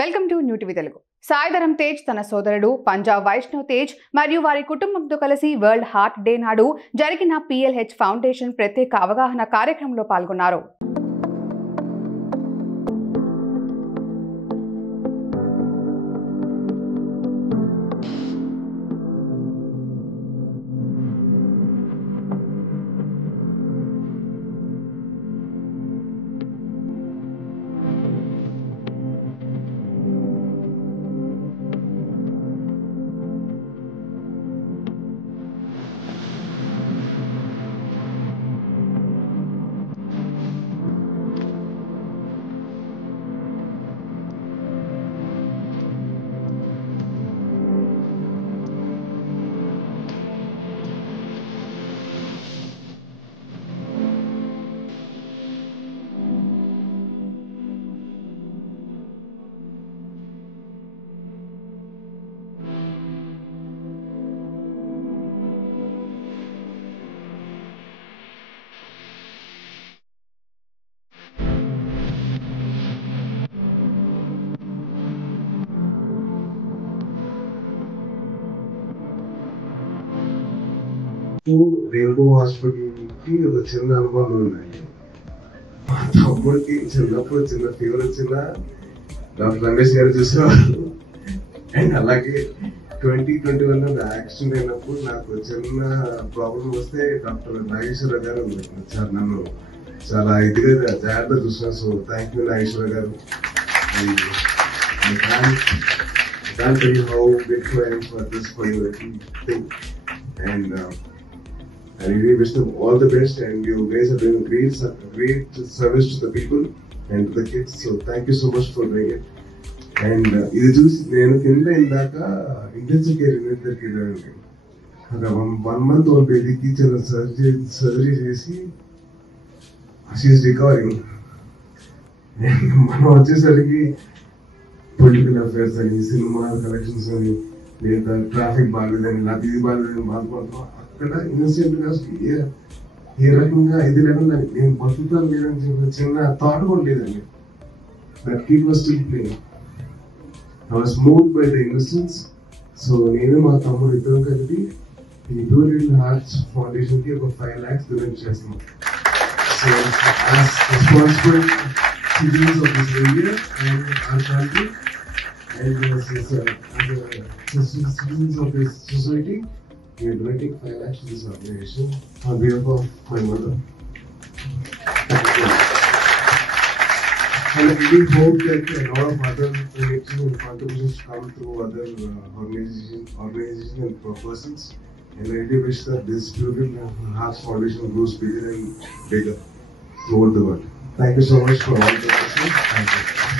Welcome to new TV Telugu. Saidharam Tej తన సోదరుడు పంజాబ్ వైష్ణవ్ తేజ్ మరియు వారి కుటుంబంతో కలిసి వరల్డ్ హార్ట్ డే నాడు జరిగిన PLH ఫౌండేషన్ ప్రత్యేక అవగాహన కార్యక్రమంలో పాల్గొన్నారు. రెయిన్బో హాస్పిటల్కి ఒక చిన్న అనుభవం ఉన్నాయి. మా తమ్ముడికి చిన్నప్పుడు చిన్న ఫీవర్ వచ్చిన డాక్టర్ రమేష్ గారు చూసేవాళ్ళు. అండ్ అలాగే 2021 యాక్సిడెంట్ అయినప్పుడు నాకు చిన్న ప్రాబ్లం వస్తే డాక్టర్ నాగేశ్వర గారు వచ్చారు. నన్ను చాలా ఇదిగా జాగ్రత్తగా చూస్తున్నారు. సో థ్యాంక్ యూ నాగేశ్వర గారు. Can't tell you how grateful I am for this for your thing. And I really wish them all the best, and you guys are doing great service to the people and to the kids. So thank you so much for doing it. And ఇది చూసి నేను కింద ఇందాక intensive care unit వెళ్ళాను. ఒక 1 month old బేబీకి చిన్న surgery చేసి షీఈస్ రికవరింగ్. మనం వచ్చేసరికి పొలిటికల్ అఫైర్స్ అని, సినిమా కలెక్షన్స్ అని, లేదా ట్రాఫిక్ బాగాలేదని, లేదా ఇది బాగాలేదని బాధపడతాం. అక్కడ ఇన్నోసెంట్ గా ఏ రకంగా ఇది లేకుండా నేను బతుకుతాను లేదని చెప్పి చిన్న థాట్ కూడా లేదండి. That kid was still playing. I was moved by the innocence. So నేను మా తమ్ముడు ఇద్దరు కలిపి ఈ బ్లూ లిటిల్ హార్ట్స్ ఫౌండేషన్ కి ఒక 5 lakhs డొనేట్ చేస్తున్నాం. So as responsible citizens of this area and our country and as citizens of this society, we are donating 5 lakhs to this organization on behalf of my mother. Thank you. And I really hope that a lot of other donations and contributions come through other organizations and persons. And I really wish that this beautiful Hearts Foundation grows bigger and bigger throughout the world. Thank you so much for all the listeners. Thank you.